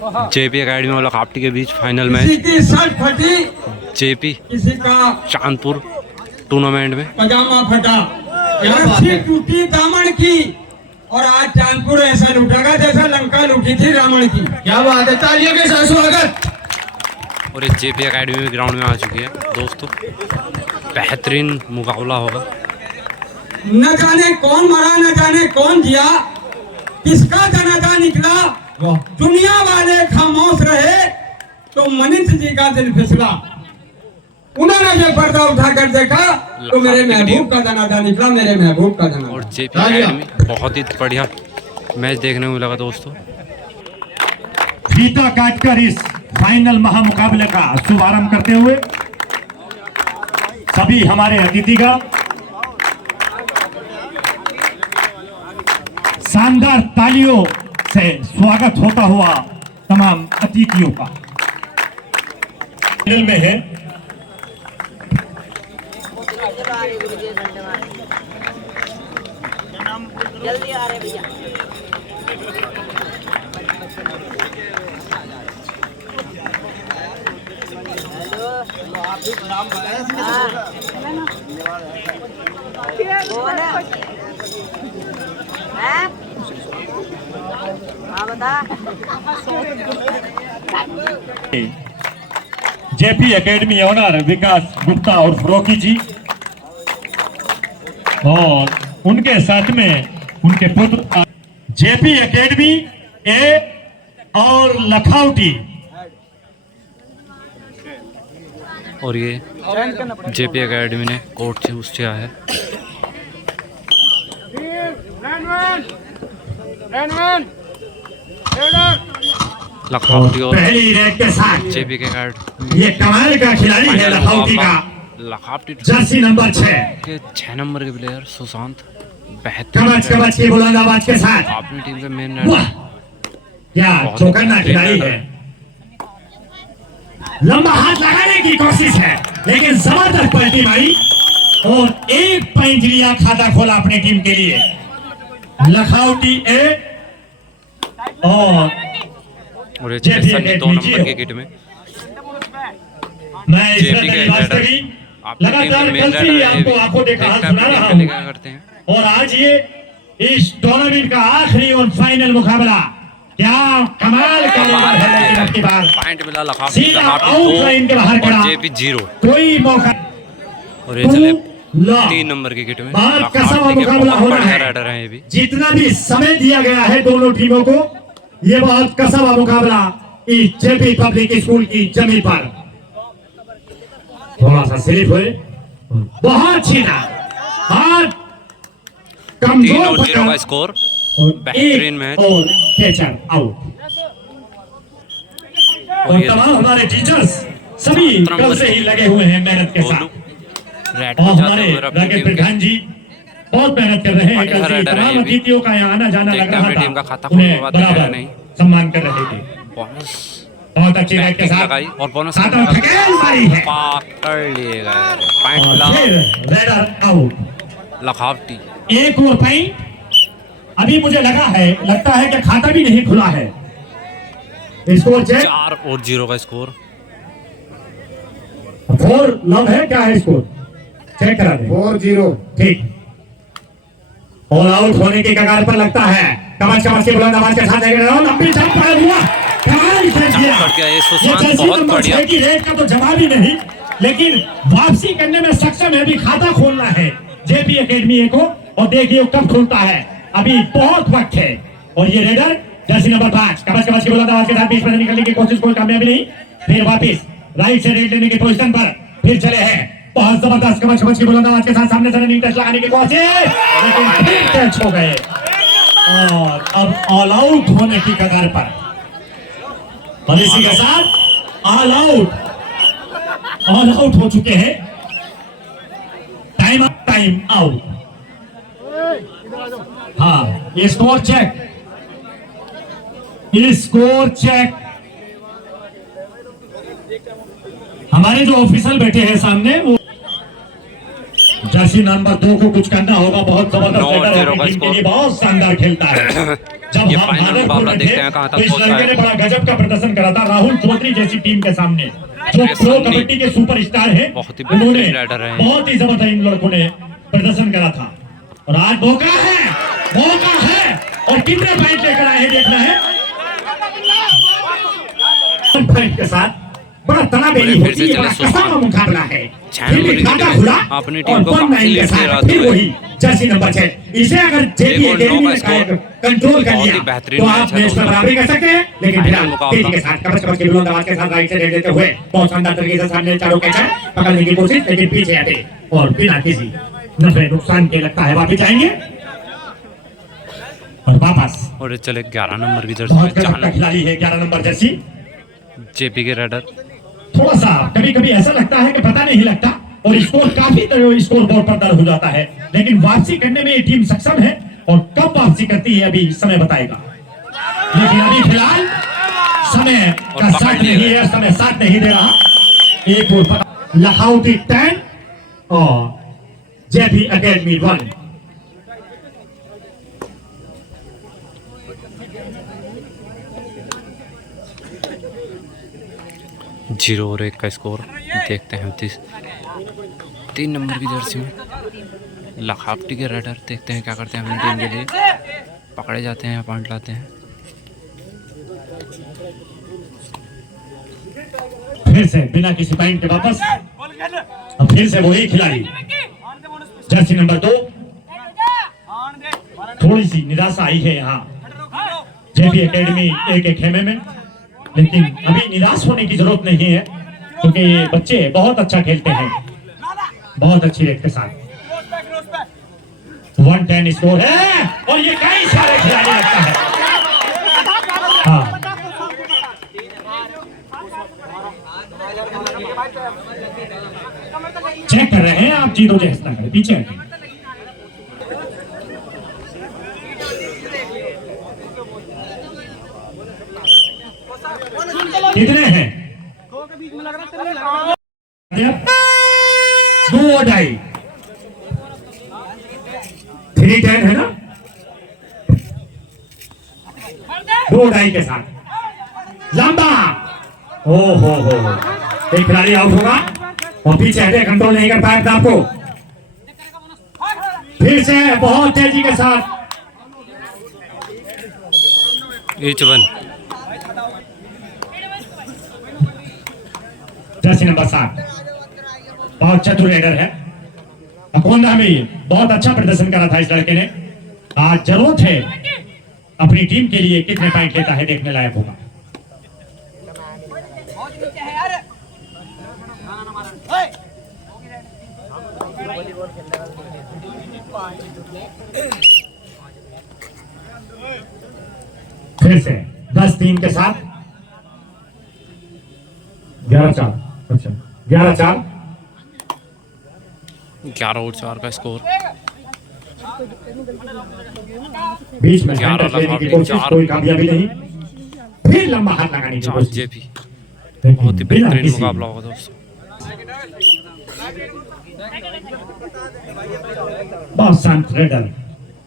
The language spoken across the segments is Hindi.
जेपी एकेडमी और लखावटी के बीच फाइनल मैच। किसी की शर्ट फटी, जेपी किसी का चांदपुर टूर्नामेंट में पजामा फटा, रस्सी टूटी दामन की, और आज चांदपुर ऐसा लूटेगा जैसा लंका लूटी थी रावण की। क्या बात है, तालियों के साथ स्वागत। और ये जेपी एकेडमी में ग्राउंड में आ चुकी है दोस्तों, बेहतरीन मुकाबला होगा। न जाने कौन मरा, न जाने कौन जिया, किसका जनाजा निकला, दुनिया वाले खामोश रहे तो मनीष जी का दिल फिसला। उन्होंने जब पर्दा उठाकर देखा तो मेरे महबूब का जनाजा निकला, मेरे महबूब का जनाजा। और जेपी एकेडमी बहुत ही बढ़िया मैच देखने को मिला दोस्तों। फीता काटकर इस फाइनल महामुकाबले का शुभारंभ करते हुए सभी हमारे अतिथिगण शानदार तालियों से स्वागत होता हुआ तमाम अतिथियों का में है। जल्दी आ रहे भैया। जेपी एकेडमी ओनर विकास गुप्ता और फ्रोकी जी और उनके साथ में उनके पुत्र जेपी एकेडमी ए और लखावटी। और ये जेपी एकेडमी ने कोर्ट से उससे आया है। लखावटी और पहली रेड के साथ जेपी के कार्ड ये कमाल का खिलाड़ी है लखावटी का, लखावटी जर्सी नंबर 6 के 6 नंबर के प्लेयर सुशांत कवच कवच की बुलंद आवाज के साथ अपनी टीम के मेन क्या चौकन्ना खिलाड़ी है। लंबा हाथ लगाने की कोशिश है लेकिन जबरदस्त पलटी मारी और एक पॉइंट लिया, खाता खोला अपनी टीम के लिए। लखावटी ए और ये सनी 2 नंबर के किट में मैं इस जेपी के लगातार कल से ही आपको आंखों देखा हाथ सुना रहा हूं करते हैं। और आज ये इस टूर्नामेंट का आखिरी और फाइनल मुकाबला क्या कमाल का है। लेकिन अब की बार पॉइंट मिला लखावटी सीधा आउटलाइन के बाहर खड़ा, जेपी 0 कोई मौका। और ये चले 3 नंबर के किट में बहुत कसा मुकाबला होना है। ये भी जितना भी समय दिया गया है दोनों टीमों को, ये बहुत कसा मुकाबला इस जेपी पब्लिक स्कूल की जमीन पर। थोड़ा सा स्लिप हुए, बहुत छीना और 3 और 0 का स्कोर। बेहतरीन मैच और कैचर आउट। और तमाम हमारे टीचर्स सभी कल से ही लगे हुए हैं मेहनत के साथ। और हमारे राकेश प्रधान जी बहुत मेहनत कर रहे हैं। कल से तमाम अतिथियों का यहाँ आना जाना लग रहा था, उन्हें बराबर सम्मान कर रहे थे। बहुत अच्छी रेड के साथ और बोनस मारी है, पकड़ लिए गए, पॉइंट मिला रेडर आउट। लखावटी एक और पॉइंट अभी मुझे लगता है कि खाता भी नहीं खुला है। स्कोर चेक 4 और 0 का स्कोर। 4 लव है, क्या है स्कोर चेक करा दे। 4-0 ठीक। ऑल आउट होने के कगार पर लगता है। कमच कमच के बुलंद आवाज के साथ लंबी जंप पकड़ हुआ, कमाल किया। ये सुशांत बहुत बढ़िया की रेड का तो जवाब ही नहीं, लेकिन वापसी करने में सक्षम है। अभी खाता खोलना है जेपी एकेडमी को, और देखिए कब खुलता है, अभी बहुत वक्त है। और ये रेडर जर्सी नंबर 5 कमच कमच की बुलंद आवाज के साथ बीच में निकलने की कोशिश, कोई कामयाबी नहीं। फिर वापिस राइट से रेड लेने की पोजीशन पर फिर चले हैं। बहुत जबरदस्त कमच कमच की बुलंद आवाज के साथ सामने से रनिंग टच लगाने की कोशिश, लेकिन फिर टच हो गए और अब ऑल आउट होने की कगार पर। और इसी के साथ ऑल आउट हो चुके हैं। Time out. हाँ, ये स्कोर चेक हमारे जो ऑफिसर बैठे हैं सामने, वो जर्सी नंबर 2 को कुछ करना होगा। बहुत जबरदस्त 9-0 रेडर का है, टीम के स्कोर। लिए बहुत शानदार खेलता है। जब ये हम फाइनल भागलपुर मुकाबला में देखते थे हैं कहाँ तक तो इस पहुंचता लड़के है। ने बड़ा गजब का प्रदर्शन करा था राहुल चौधरी जैसी टीम के सामने, जो ये प्रो सन्नी कबड्डी के सुपरस्टार हैं। बहुत ही उन्होंने बेहतरीन राइडर है। बहुत ही जबरदस्त इन लड़कों ने प्रदर्शन करा था और आज मौका है और कितने पॉइंट लेकर आए हैं देखना है। पॉइंट के साथ बड़ा तनाबेली फिर होती से है, चले बड़ा सुल्तान। कसा मुकाबला है। 6 फिर नंबर भी की खाता टीम खुला अपनी टीम और को 1-9 काफी के लीड साथ दे रहा फिर था। वही जर्सी नंबर 6 इसे अगर जेपी एक और अकेडमी 9 ने का स्कोर। कंट्रोल कर बहुत ही लिया बेहतरीन तो मैच आप है मैच में दोस्तों। बराबरी कर सकते हैं। लेकिन फाइनल फिलहाल मुकाबला। तेजी के साथ कबच के बुलंद आवाज के साथ राइट से रेड देते हुए बहुत शानदार तरीके से सामने चारों कैच पकड़ने की कोशिश, लेकिन पीछे हटे और बिना किसी नफे नुकसान के लगता है वापस जाएंगे और वापस। और ये चले 11 नंबर की जर्सी बहुत में गजब का खिलाड़ी है 11 नंबर जर्सी। जेपी के राइडर। थोड़ा सा कभी कभी ऐसा लगता है कि पता नहीं लगता और स्कोर काफी स्कोर बोर्ड पर दर्ज हो जाता है, लेकिन वापसी करने में ये टीम सक्षम है और कब वापसी करती है अभी समय बताएगा। लेकिन अभी फिलहाल समय का साथ नहीं है, समय साथ नहीं दे रहा। एक और लखनऊ 10 और जेपी अकेडमी 1। जीरो और 1 का स्कोर देखते हैं। 3 नंबर की जर्सी में लखावटी के राइडर देखते हैं क्या करते हैं अपनी टीम के लिए। पकड़े जाते हैं, पॉइंट लाते हैं। फिर से बिना किसी पॉइंट के वापस और फिर से वही खिलाड़ी जर्सी नंबर 2। थोड़ी सी निराशा आई है यहाँ जेपी एकेडमी एक खेमे में, लेकिन अभी निराश होने की जरूरत नहीं है क्योंकि ये बच्चे बहुत अच्छा खेलते हैं, बहुत अच्छी रेट के साथ। 110 स्कोर है और ये कई सारे खिलाड़ी लगता है। हाँ, चेक कर रहे हैं आप, जीरो जैस ना करें, पीछे हटें। कितने हैं? 2-2.5 3-10 है ना, 2-2.5 के साथ लंबा। ओ हो एक खिलाड़ी आउट होगा और पीछे हटे, कंट्रोल नहीं कर पाया आपको। फिर से बहुत तेजी के साथ Each one। जर्सी नंबर 7 बहुत चतुर रेडर है। अकोंदा में बहुत अच्छा प्रदर्शन करा था इस लड़के ने। आज जरूरत है अपनी टीम के लिए कितने पॉइंट लेता है, देखने लायक होगा। फिर से 10-3 के साथ 11-4। अच्छा 11-4 11 और 4 का स्कोर। बीच में 11 सेंटर लेने की लगा, कोशिश, 4 कोई कामयाबी नहीं। फिर लंबा हाथ लगाने की 4 कोशिश, जेपी। लेकिन बहुत ही बिना बेहतरीन किसी मुकाबला होगा दोस्तों। बहुत शांत रेडर,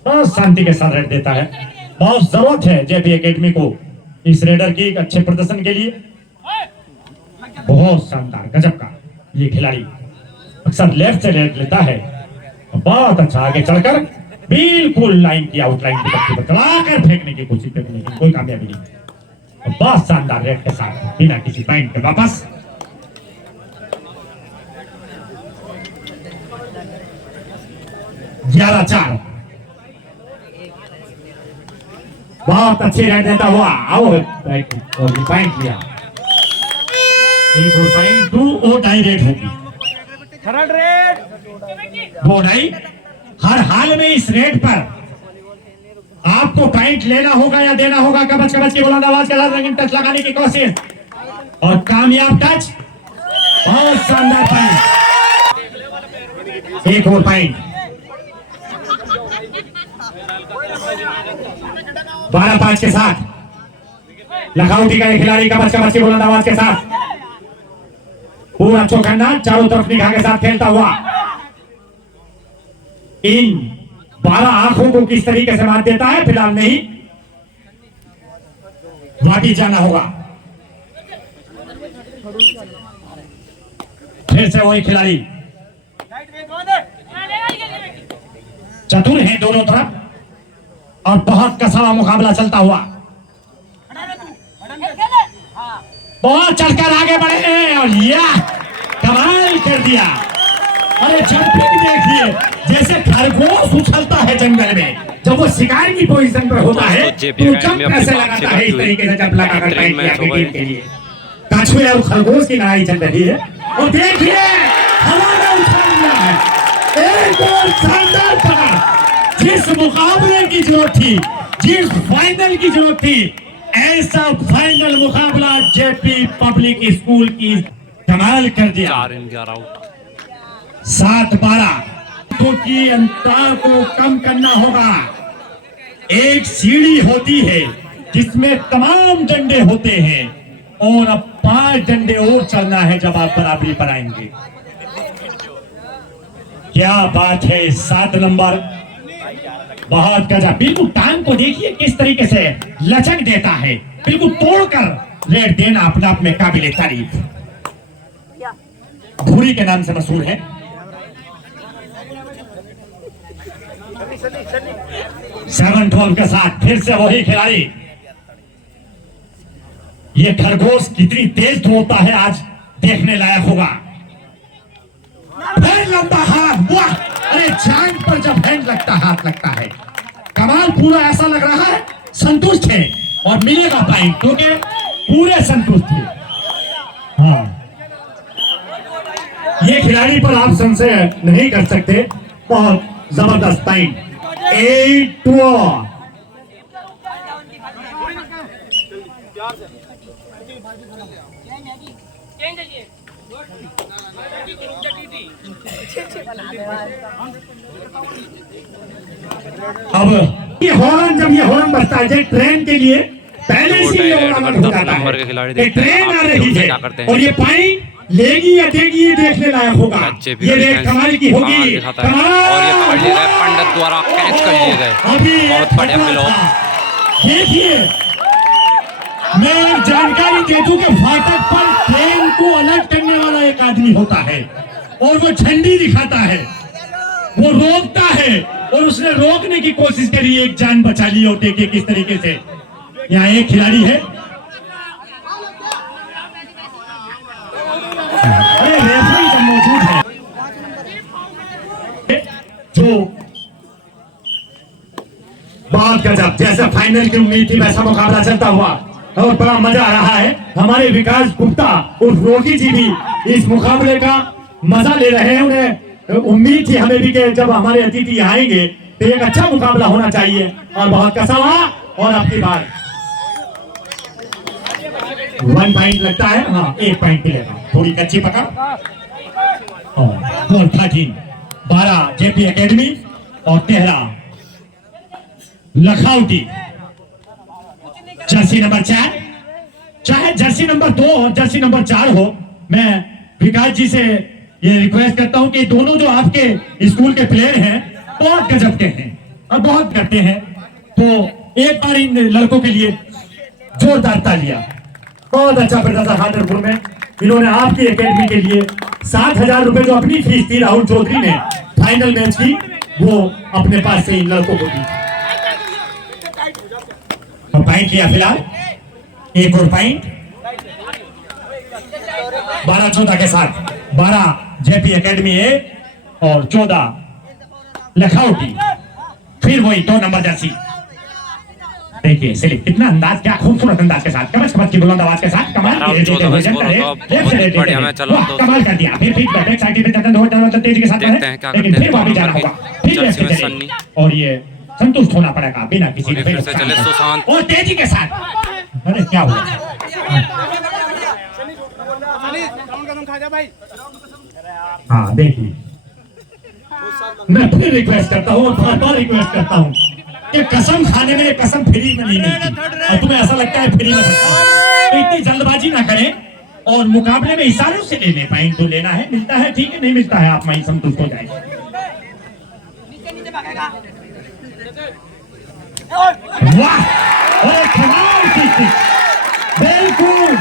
बहुत शांति के साथ रेड देता है। बहुत जरूरत है जेपी एकेडमी को इस रेडर की एक अच्छे प्रदर्शन के लिए। बहुत शानदार गजब का ये खिलाड़ी अक्सर लेफ्ट से रेड लेता है, बहुत अच्छा आगे चढ़कर बिल्कुल लाइन की आउटलाइन की पट्टी पर चलाकर फेंकने की कोशिश करने की कोई कामयाबी नहीं। बहुत शानदार रेड के साथ बिना किसी पॉइंट के वापस। ग्यारह 4 बहुत अच्छी राइड देता हुआ आउट और पॉइंट लिया। एक और पॉइंट 2-2.5 रेड होगी। 2-2.5 हर हाल में इस रेड पर आपको पॉइंट लेना होगा या देना होगा। कबच कबच की बुलंद आवाज के साथ रंगीन टच लगाने की कोशिश और कामयाब टच, बहुत शानदार पॉइंट। एक और पॉइंट 12-5 के साथ लखनऊ का खिलाड़ी कबच कबच की बुलंद आवाज के साथ पूरा चौखंडा चारों तरफ निगाह के साथ खेलता हुआ इन 12 आंखों को किस तरीके से मात देता है फिलहाल नहीं, वापिस जाना होगा। फिर से वही खिलाड़ी, चतुर हैं दोनों तरफ और बहुत कसा हुआ मुकाबला चलता हुआ, बहुत चढ़कर आगे बढ़े हैं और यह कमाल कर दिया। अरे जंपिंग देखिए, जैसे खरगोश उछलता है जंगल में, जब वो शिकार की पोजीशन पर होता है तो जंप कैसे लगाता है, इस तरीके से जंप लगा करता है के लिए। कछुए और खरगोश की लड़ाई चल रही है और देखिए हवा में उछल रहा है। एक और शानदार पकड़, जिस मुकाबले की जरूरत थी, जिस फाइनल की जरूरत थी, ऐसा फाइनल मुकाबला जेपी पब्लिक स्कूल की कमाल कर दिया। 4 इन 11 आउट। 7-12 की अंतर को कम करना होगा। एक सीढ़ी होती है जिसमें तमाम डंडे होते हैं और अब 5 डंडे और चलना है जब आप बराबरी पर आएंगे। क्या बात है, 7 नंबर बहुत गजब। बिल्कुल टांग को देखिए किस तरीके से लचक देता है, बिल्कुल तोड़कर रेड देना अपने आप में काबिले तारीफ। धूरी के नाम से मशहूर है। 7-12 के साथ फिर से वही खिलाड़ी। ये खरगोश कितनी तेज दौड़ता है आज देखने लायक होगा। फिर लंबा हाथ, वाह! अरे जान पर जब हैंड लगता हाथ लगता है, कमाल। पूरा ऐसा लग रहा है संतुष्ट है और मिलेगा पॉइंट, क्योंकि पूरे संतुष्ट है। हाँ, ये खिलाड़ी पर आप संशय नहीं कर सकते, बहुत जबरदस्त पॉइंट। 8-2। अब ये हॉर्न, जब ये हॉर्न बजता है ट्रेन के लिए, पहले से ये हॉर्न हो जाता है, ट्रेन आ रही है और ये पॉइंट लेगी या देगी ये देखने लायक होगा। ये रेड कमाल की होगी, कमाल। और ये पकड़ लिए गए, पंडित द्वारा कैच कर लिए गए, बहुत बढ़िया ब्लॉक। देखिए, मैं एक जानकारी दे दूं कि फाटक पर ट्रेन को अलर्ट करने वाला एक आदमी होता है और वो झंडी दिखाता है, वो रोकता है और उसने रोकने की कोशिश करी, एक जान बचा ली। और देखिए किस तरीके से यहाँ एक खिलाड़ी है, अरे रेफरी तो मौजूद है, जो बहुत गजब। जैसा फाइनल की उम्मीद थी वैसा मुकाबला चलता हुआ और बड़ा मजा आ रहा है। हमारे विकास गुप्ता और रोगी जी भी इस मुकाबले का मजा ले रहे हैं। उन्हें उम्मीद थी हमें भी कि जब हमारे अतिथि आएंगे तो एक अच्छा मुकाबला होना चाहिए और बहुत कसा हुआ। और आपकी बात 1 पॉइंट लगता है, हाँ 1 पॉइंट मिलेगा। थोड़ी कच्ची पकड़। 12 जेपी एकेडमी और 13 लखनऊटी। जर्सी नंबर 4, चाहे जर्सी नंबर 2 और जर्सी नंबर 4 हो, मैं विकास जी से ये रिक्वेस्ट करता हूं कि दोनों जो आपके स्कूल के प्लेयर हैं बहुत गजब के हैं और बहुत करते हैं, तो एक बार इन लड़कों के लिए जोरदार तालियां। बहुत अच्छा प्रदर्शन हादरपुर में इन्होंने आपकी एकेडमी के लिए 7,000 रुपए जो अपनी फीस थी राहुल चौधरी ने फाइनल मैच की, वो अपने पास से इन लड़कों को दी। पॉइंट लिया फिलहाल, एक और पॉइंट 12-14 के साथ। 12 जेपी एकेडमी है और 14 लखनऊटी। फिर वही 2 नंबर जर्सी। देखिए सिलिप कितना अंदाज, क्या खूबसूरत अंदाज के साथ, कमर की बुलंद आवाज के साथ कमाल कर दिया। फिर बैक साइड पे तेजी के साथ, लेकिन फिर वापस जाना होगा, फिर और ये संतुष्ट होना पड़ेगा बिना किसी फिर से चले सुशांत और तेजी के साथ। अरे क्या हुआ? हाँ देखिए, मैं फिर रिक्वेस्ट करता हूँ और बार-बार रिक्वेस्ट करता हूँ कि कसम खाने में कसम फ्री में नहीं मिलती और तुम्हें ऐसा लगता है फ्री में तो इतनी जल्दबाजी ना करें और मुकाबले में इशारों से लेने। पॉइंट तो लेना है, मिलता है ठीक है, नहीं मिलता है आप वहीं संतुष्ट हो जाएंगे। वाह, अरे कमाल की किक, बिल्कुल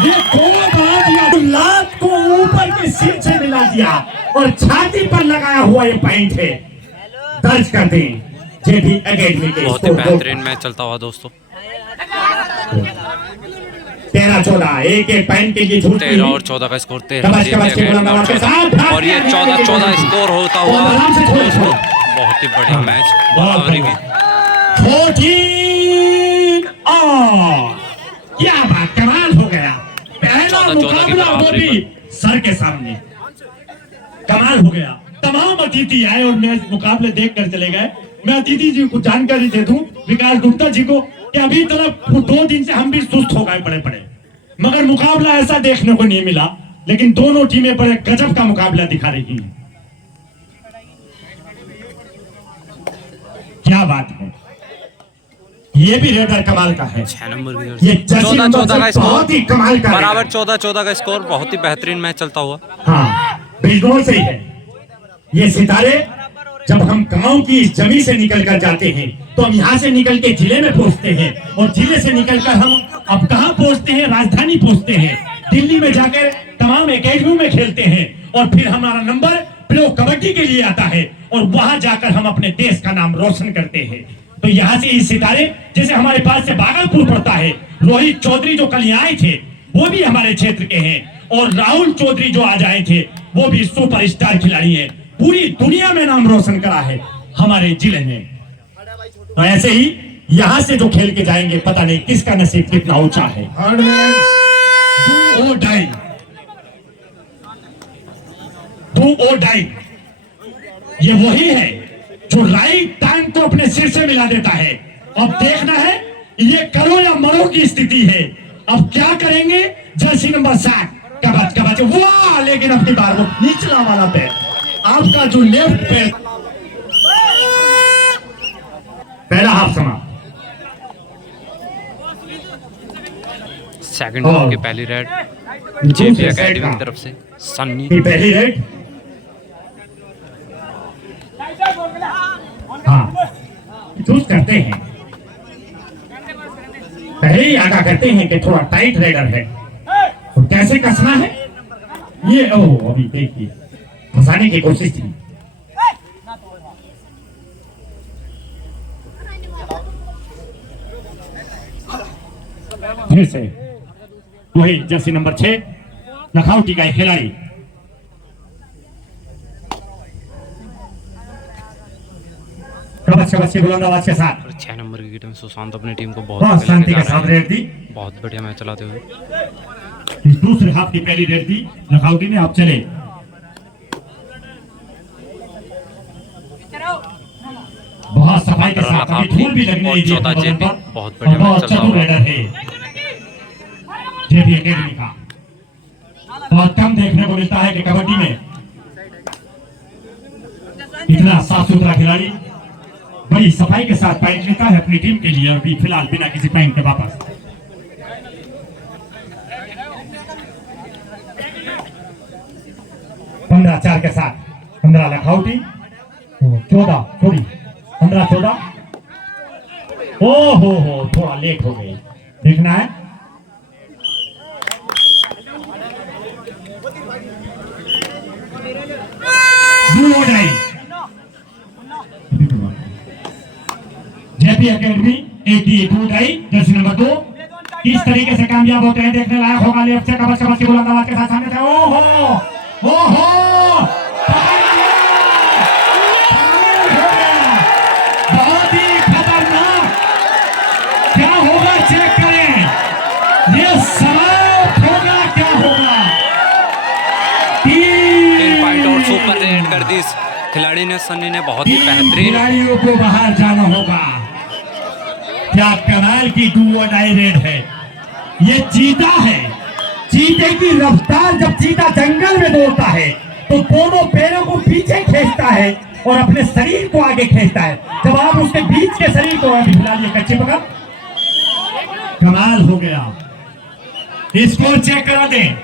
ये गोल बना दिया, लात को ऊपर के सिर से मिला दिया और छाती पर लगाया हुआ ये पॉइंट है। दर्ज कर दें जेबी एकेडमी के बहुत ही बेहतरीन मैच चलता हुआ दोस्तों। 13-14 एक पॉइंट के लिए झूठ 13 और 14 का स्कोर 13 और ये 14-14 स्कोर होता हुआ दोस्तों। बहुत ही बढ़िया मैच, बहुत बढ़िया। 14 और क्या बात, कमाल हो गया। पहला 14-14 की मुकाबला वो बराबरी भी सर के सामने, कमाल हो गया। तमाम अतिथि आए और मैच मुकाबले देख कर चले गए। मैं अतिथि जी को जानकारी दे दूं, विकास गुप्ता जी को, कि अभी तक 2 दिन से हम भी सुस्त हो गए पड़े, मगर मुकाबला ऐसा देखने को नहीं मिला। लेकिन दोनों टीमें बड़े गजब का मुकाबला दिखा रही हैं। क्या बात है, ये भी रेडर कमाल का है। 6 नंबर की ये जर्सी, 14-14 का बहुत ही स्कोर कमाल का है। बराबर 14-14 का स्कोर, बहुत ही बेहतरीन मैच चलता हुआ। हाँ बिल्कुल सही है। ये सितारे जब हम गांव की इस जमीन से निकल कर जाते हैं तो हम यहाँ से निकल के जिले में पहुंचते हैं और जिले से निकलकर हम अब कहाँ पहुंचते हैं, राजधानी पहुंचते हैं। दिल्ली में जाकर तमाम एकेडमियों में खेलते हैं और फिर हमारा नंबर प्रो कबड्डी के लिए आता है और वहां जाकर हम अपने देश का नाम रोशन करते हैं। तो यहाँ से इस सितारे, जैसे हमारे पास से भागलपुर पड़ता है, रोहित चौधरी जो कल आए थे वो भी हमारे क्षेत्र के हैं और राहुल चौधरी जो आज आए थे वो भी सुपरस्टार खिलाड़ी हैं। पूरी दुनिया में नाम रोशन करा है हमारे जिले में। तो ऐसे ही यहाँ से जो खेल के जाएंगे, पता नहीं किसका नसीब कितना ऊंचा है। डू और डाई, ये वही है जो राइट टाइम को अपने सिर से मिला देता है। अब देखना है ये करो या मरो की स्थिति है। अब क्या करेंगे, जर्सी नंबर 7 कबच, वाह, लेकिन अपनी बार वो निचला वाला पैर, आपका जो लेफ्ट पैर। पहला हाफ समाप्त। सेकंड हाफ की पहली रेड जेपी एकेडमी की तरफ से सन्नी। पहली रेड, हाँ चूज करते हैं, पहले ही आगा करते हैं कि थोड़ा टाइट रेडर है तो कैसे कसना है ये। ओ अभी देखिए फंसाने की कोशिश थी। फिर से वही जर्सी नंबर 6 लखनऊ का खिलाड़ी। बुलंद आवाज के साथ 6 नंबर की विकेट में सुशांत अपनी टीम को बहुत बहुत शांति के साथ रेड दी। बहुत बढ़िया मैच चलाते हुए। इस दूसरे हाफ की पहली रेड दी लखनऊ ने। अब चले बहुत सफाई के साथ, अभी धूल भी लगने नहीं दी। बहुत बढ़िया मैच चल रहा है। रेडर है जेबी एकेडमी का। बहुत कम देखने को मिलता है कि कबड्डी में इतना साफ सुथरा खिलाड़ी बड़ी सफाई के साथ पॉइंट लेता है अपनी टीम के लिए। और भी फिलहाल बिना किसी पॉइंट के वापस 15-4 के साथ 15 लखनऊ, 14 थोड़ी 15-14। हो थोड़ा लेट हो गई, देखना है। जेपी एकेडमी 82 डाई जर्सी नंबर 2 किस तरीके से कामयाब होते हैं देखने लायक होगा। लेफ्ट से कबच की बुलंद आवाज के साथ सामने से ओहो बहुत ही खतरनाक। क्या होगा चेक करें, ये समाप्त होगा, क्या होगा। 3 पॉइंट और सुपर रेड कर दी इस खिलाड़ी ने, सन्नी ने बहुत ही बेहतरीन। खिलाड़ियों को बाहर जाना होगा। क्या कमाल की डू और डाई रेड है। ये चीता है, चीते की रफ्तार, जब चीता जंगल में दौड़ता है तो दोनों पैरों को पीछे खींचता है और अपने शरीर को आगे खींचता है। जब आप उसके बीच के शरीर को अभी फिलहाल ये कच्ची पकड़, कमाल हो गया। स्कोर चेक करा दें।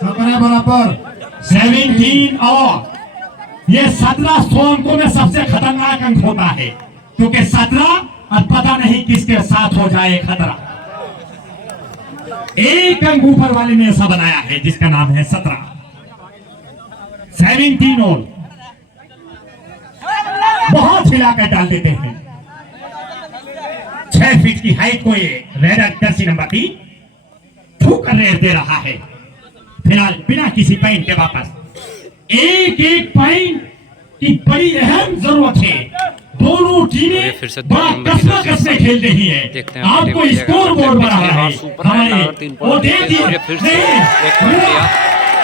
17 बराबर 17 और ये 17 100 अंकों में सबसे खतरनाक अंक होता है, क्योंकि 17 अब पता नहीं किसके साथ हो जाए खतरा। एक अंक ऊपर वाले ने ऐसा बनाया है जिसका नाम है 17। 17 और बहुत हिलाकर डाल देते हैं। 6 फीट की हाइट को ये रेडर जर्सी नंबर 3 ठोकर रेड दे रहा है। फिलहाल बिना किसी पॉइंट के वापस एक पॉइंट की बड़ी अहम जरूरत है। दोनों टीमें फिर से बड़ा कसम खेल रही है। आपको स्कोर बोर्ड बढ़ा है हमारे, वो देखिए फिर से एक पॉइंट लिया।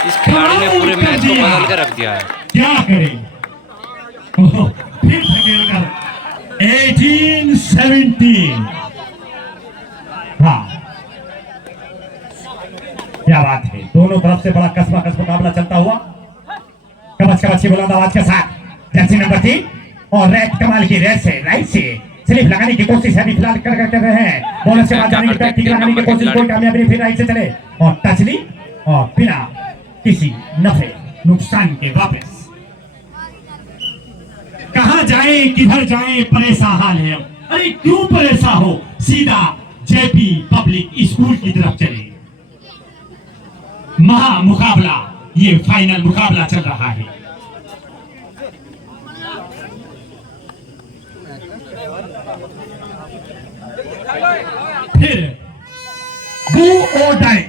इस खिलाड़ी ने पूरे मैच को बदल कर रख दिया है। क्या करें, फिर धकेल कर 18-17। हाँ, क्या बात है, दोनों तरफ से बड़ा कसम मुकाबला चलता हुआ कबच की बुलंद आवाज के साथ जर्सी नंबर 3 और रेड कमाल की रेड से राइट से स्लिप लगाने की कोशिश है, अभी फिलहाल कर रहे हैं। बॉलर से बात जाने की बैक लगाने की कोशिश, कोई कामयाबी नहीं, फिर राइट से चले और टच ली और बिना किसी नफे नुकसान के वापस। कहां जाए किधर जाए परेशान हाल है। अरे क्यों परेशान हो, सीधा जेपी पब्लिक स्कूल की तरफ चले। महा मुकाबला, ये फाइनल मुकाबला चल रहा है। फिर गो और डाई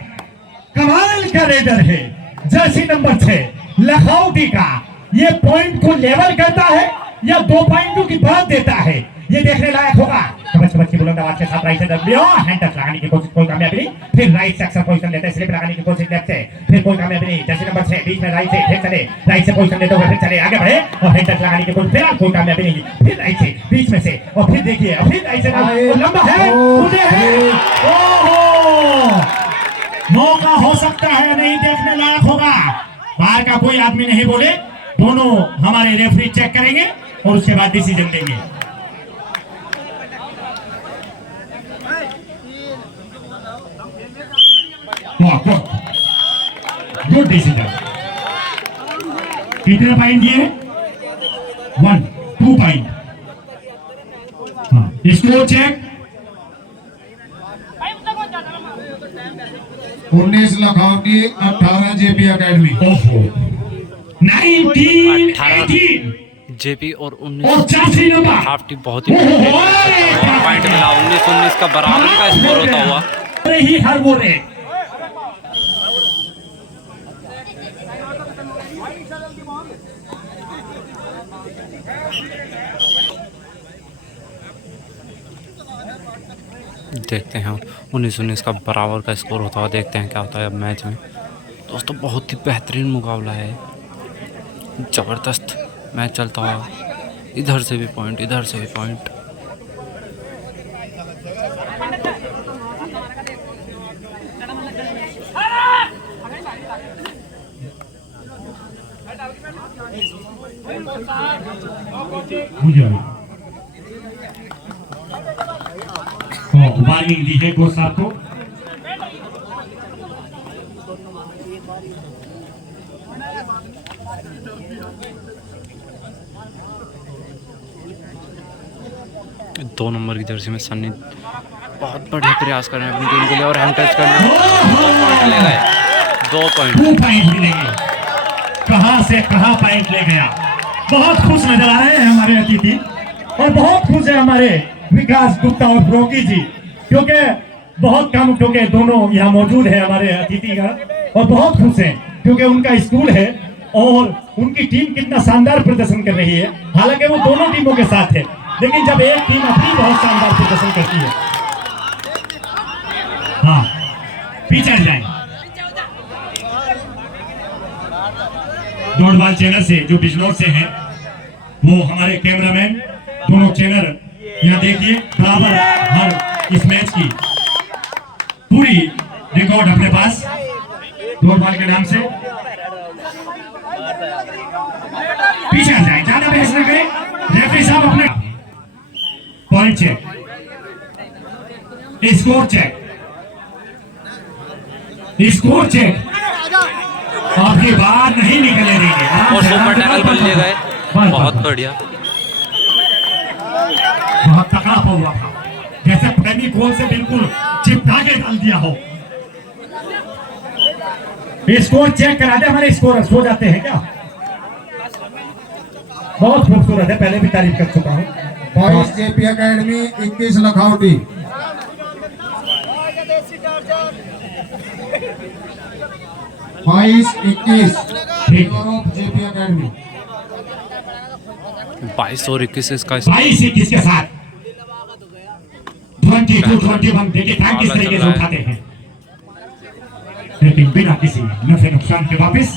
कमाल का रेडर है जर्सी नंबर 6 लखनऊ का। ये पॉइंट को लेवल करता है या 2 पॉइंटों की बढ़त देता है, ये देखने लायक होगा। कबच की बुलंद आवाज के साथ राइट से डब्ल्यू हैंड टच लगाने की कोशिश, कोई कामयाबी नहीं, फिर राइट से अक्सर पोजीशन लेते हैं, स्लिप लगाने की कोशिश लेफ्ट से, फिर कोई कामयाबी नहीं। जर्सी नंबर 6 बीच में राइट से फिर चले, राइट से पोजीशन लेते हुए फिर चले आगे बढ़े और हैंड टच लगाने की कोशिश, फिर कोई कामयाबी नहीं, फिर राइट से बीच में से और फिर देखिए और फिर राइट से लंबा है, मुझे है। ओहो, मौका हो सकता है, नहीं देखने लायक होगा। बाहर का कोई आदमी नहीं बोले, दोनों हमारे रेफरी चेक करेंगे और उसके बाद डिसीजन देंगे। Good decision. कितने पॉइंट दिए? 1 2 point. Score check. 19 Lucknow, 18 JP academy. 19 18 JP और 19 और 84 नंबर हाफ टीम बहुत ही पॉइंट मिला। 19-19 का बराबर का स्कोर होता हुआ ही हर वो रहे। देखते हैं 19-19 का बराबर का स्कोर होता हुआ, देखते हैं क्या होता है अब मैच में। दोस्तों बहुत ही बेहतरीन मुकाबला है, ज़बरदस्त मैच चलता हुआ, इधर से भी पॉइंट इधर से भी पॉइंट। वार्निंग दी है कोच साहब को। दो नंबर की जर्सी में सन्नी बहुत बढ़िया प्रयास कर रहे हैं अपनी टीम के लिए और हैंड टच करने 2 पॉइंट ले गए। 2 पॉइंट मिलेंगे, कहां से कहां पॉइंट ले गया। बहुत खुश नजर आ रहे हैं हमारे अतिथि और बहुत खुश है हमारे विकास गुप्ता और ब्रोकी जी, क्योंकि बहुत कम क्योंकि दोनों यहाँ मौजूद है हमारे अतिथि का और बहुत खुश हैं क्योंकि उनका स्कूल है और उनकी टीम कितना शानदार प्रदर्शन कर रही है। हालांकि वो दोनों टीमों के साथ है, लेकिन जब एक टीम अपनी बहुत शानदार प्रदर्शन करती है। हाँ, पीछे जाए। दौड़बाल चैनल से जो बिजनौर से हैं, वो हमारे कैमरामैन दोनों चैनल यहाँ देखिए बराबर हर इस मैच की पूरी रिकॉर्ड अपने पास दौड़बाल के नाम से। पीछे आ जाए, ज्यादा बहस न करें। रेफरी साहब अपने point check, score check, score check. आपकी बात नहीं निकलने देंगे। और सुपर टैकल कर लिए गए, बस, बहुत बस। बढ़िया। बहुत तकड़ा हुआ था, जैसे प्रेमी गोल से बिल्कुल चिपका के डाल दिया हो। स्कोर चेक करा दे, हमारे स्कोर सो जाते हैं क्या? बहुत खूबसूरत है, पहले भी तारीफ कर चुका हूँ। 22 जेपी एकेडमी 21 लखौटी। 22-21 ठीक है। JP academy. 22 और 21 इसका 22-21 के साथ 22-21 देखिए टाइम किस तरीके से उठाते हैं, लेकिन बिना किसी नफे नुकसान के वापस।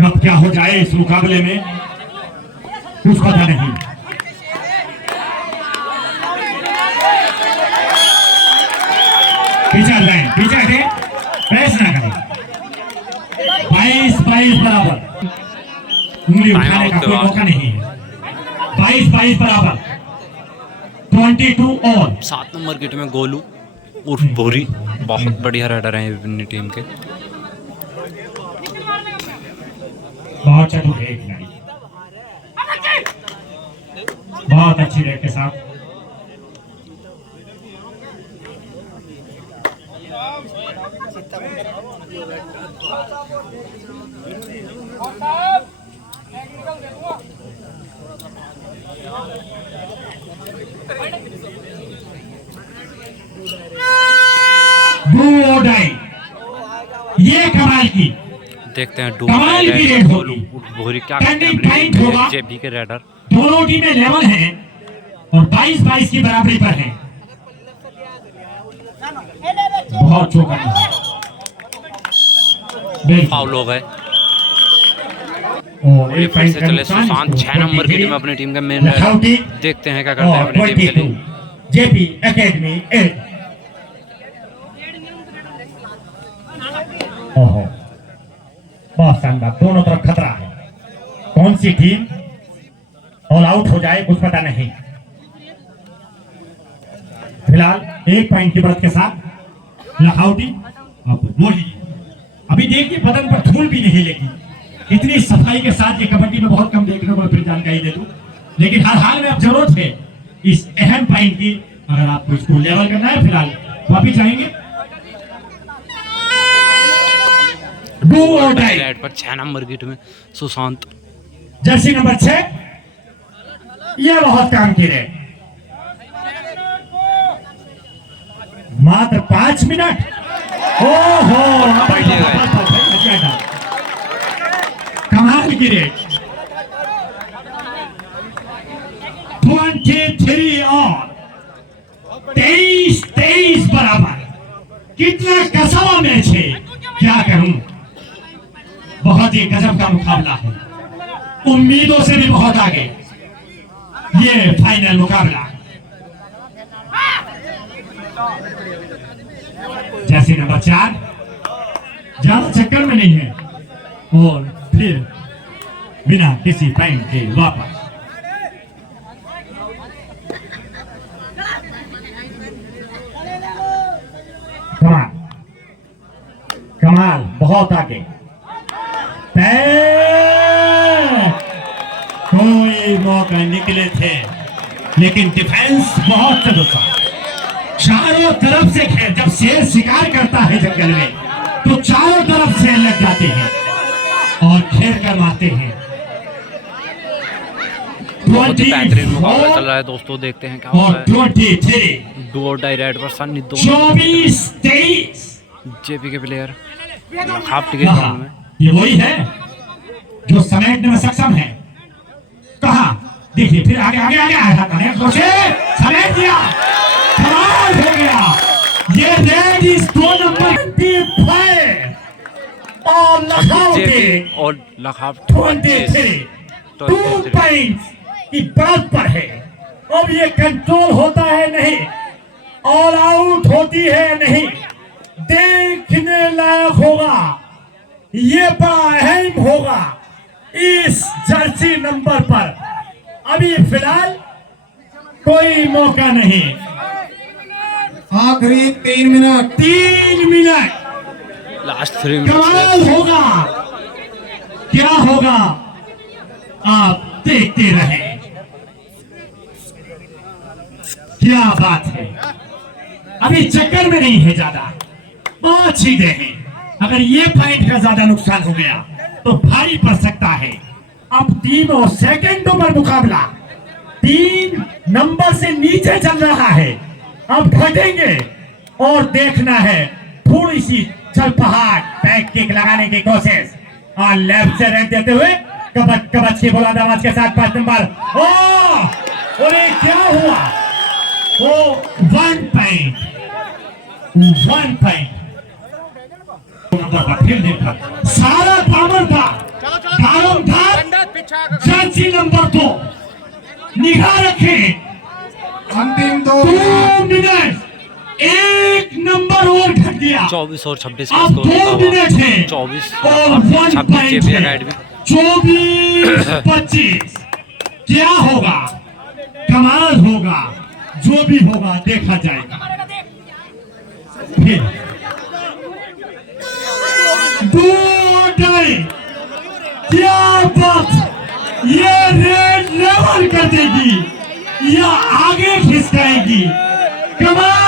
कब क्या हो जाए इस मुकाबले में कुछ पता नहीं। पीछे लाइन, पीछे हटे, प्रेस ना करें। 22-22 बराबर, उंगली उठाने का कोई मौका नहीं है। 22-22 बराबर, 22 और 7 नंबर किट में गोलू उर्फ बोरी, बहुत बढ़िया राइडर हैं अपनी टीम के। बहुत चतुर है खिलाड़ी, बहुत अच्छी रेड के साथ। डू और डाई, ये कमाल की, देखते हैं कमाल की रेड होगी। भोरी क्या करते Turning point होगा। हैं जेबी के राइडर। दोनों टीमें लेवल हैं और 22-22 की बराबरी पर हैं। बहुत चौका है, बिल्कुल। फाउल हो गए और ये एक फिर पॉइंट से का चले नुकसान सुशांत। 6 नंबर की टीम में अपनी टीम का मेन लखौटी देखते हैं क्या करते हैं और अपनी टीम के 22 लिए। JP academy 8। ओहो, बहुत शानदार, दोनों तरफ खतरा है। कौन सी टीम ऑल आउट हो जाए कुछ पता नहीं। फिलहाल 1 पॉइंट की बढ़त के साथ लखौटी। अब वही, अभी देखिए बदन पर धूल भी नहीं लगी। इतनी सफाई के साथ ये कबड्डी में बहुत कम देखने को, फिर जानकारी दे दूं, लेकिन हर हाल में अब जरूरत है इस अहम पॉइंट की। अगर आपको इसको लेवल करना है, फिलहाल वापिस जाएंगे। डू और डाई, राइड पर 6 नंबर किट में सुशांत। जर्सी नंबर 6, यह बहुत काम की है। मात्र 5 मिनट। ओहो, कमाल की रेट। 23 और 23 बराबर। कितना कसवा मैच है, क्या करूं। बहुत ही गजब का मुकाबला है, उम्मीदों से भी बहुत आगे ये फाइनल मुकाबला। जैसे नंबर 4 ज्यादा चक्कर में नहीं है और फिर बिना किसी पॉइंट के वापस। कमाल, कमाल, बहुत आगे। कोई मौका निकले थे, लेकिन डिफेंस बहुत चतुर था। चारों तरफ से खेल, जब शेर शिकार करता है जंगल में तो चारों तरफ से लग जाते हैं और घेर कर मारते हैं। बहुत ही बेहतरीन मुकाबला चल रहा है दोस्तों, देखते हैं क्या होता है। 23 डू और डाई राइड पर सन्नी 24-23 जेपी के प्लेयर लखौटी के ग्राउंड में। ये वही है जो समेटने में सक्षम है। कहा देखिए, फिर आगे आगे आगे आया था, समेट दिया, कमाल हो गया। ये रेड इस 2 नंबर 25 और लखौटी और लखौटी 23 2 पॉइंट्स की बढ़त पर है। अब ये कंट्रोल होता है नहीं, ऑल आउट होती है नहीं, देखने लायक होगा। ये बड़ा अहम होगा इस जर्सी नंबर पर। अभी फिलहाल कोई मौका नहीं। आखिरी 3 मिनट। 3 मिनट। लास्ट 3 कमाल मिनट होगा, क्या होगा आप देखते रहे। क्या बात है, अभी चक्कर में नहीं है ज्यादा, बहुत सीधे हैं। अगर ये पॉइंट का ज्यादा नुकसान हो गया तो भारी पड़ सकता है। अब 3 सेकंडों पर मुकाबला 3 नंबर से नीचे चल रहा है। अब घटेंगे और देखना है थोड़ी सी चल पहाड़ बैक किक लगाने की कोशिश और लेफ्ट से रन देते हुए कबच कबच की बुलंद आवाज के साथ 5 नंबर। और क्या हुआ, वो 1 पॉइंट नंबर पर फिर देखा सारा पावर था, धारम था जर्सी नंबर 2। निगाह रखें, अंतिम 2 मिनट, 1 नंबर और घट गया। 24 और 26 का अब स्कोर 2 मिनट है 24 और 1 26 पॉइंट जेपी है। अकेडमी। 24-25 क्या होगा, कमाल होगा, जो भी होगा देखा जाएगा। फिर 2 टाइम, क्या बात, ये रेड लेवल कर देगी या आगे खिसकाएगी। कमाल,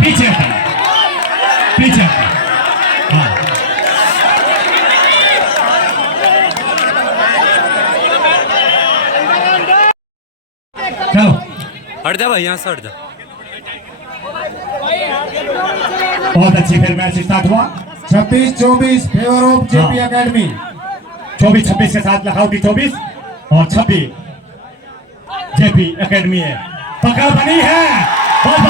पीछे पीछे। हाँ, चलो हट जा भाई, यहाँ से हट जा। बहुत अच्छी फिर मैच स्टार्ट हुआ। 26-24 फेवर ऑफ जेपी एकेडमी। 24-26 के साथ लखनऊ 24 और 26 जेपी एकेडमी है। पकड़ बनी है, बहुत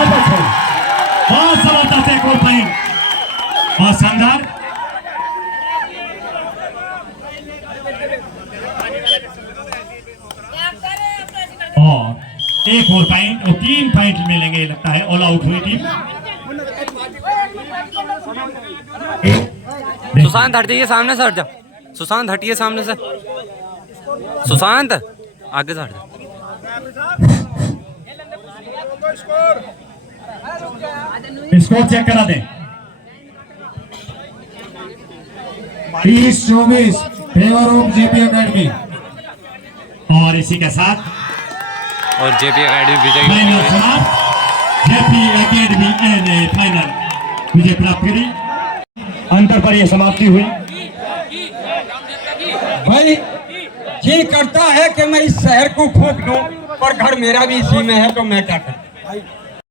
जबरदस्त एक और पॉइंट, बहुत शानदार। और एक और पॉइंट और 3 पॉइंट मिलेंगे लगता है। ऑल आउट हुई टीम। सुशांत हट जाइए, सामने से हट जा। सुशांत हटिए सामने से, सुशांत आगे से हट जा। स्कोर चेक करा दें। 30-24 फेवर ऑफ जेपी एकेडमी। और इसी के साथ और जेपी अकेडमी विजयी फाइनल समाप्त। जेपी एकेडमी ने फाइनल विजय प्राप्त करी। अंतर पर यह समाप्ति हुई। भाई जी करता है कि मैं इस शहर को फूंक दूं, पर घर मेरा भी इसी में है, तो मैं क्या करूं।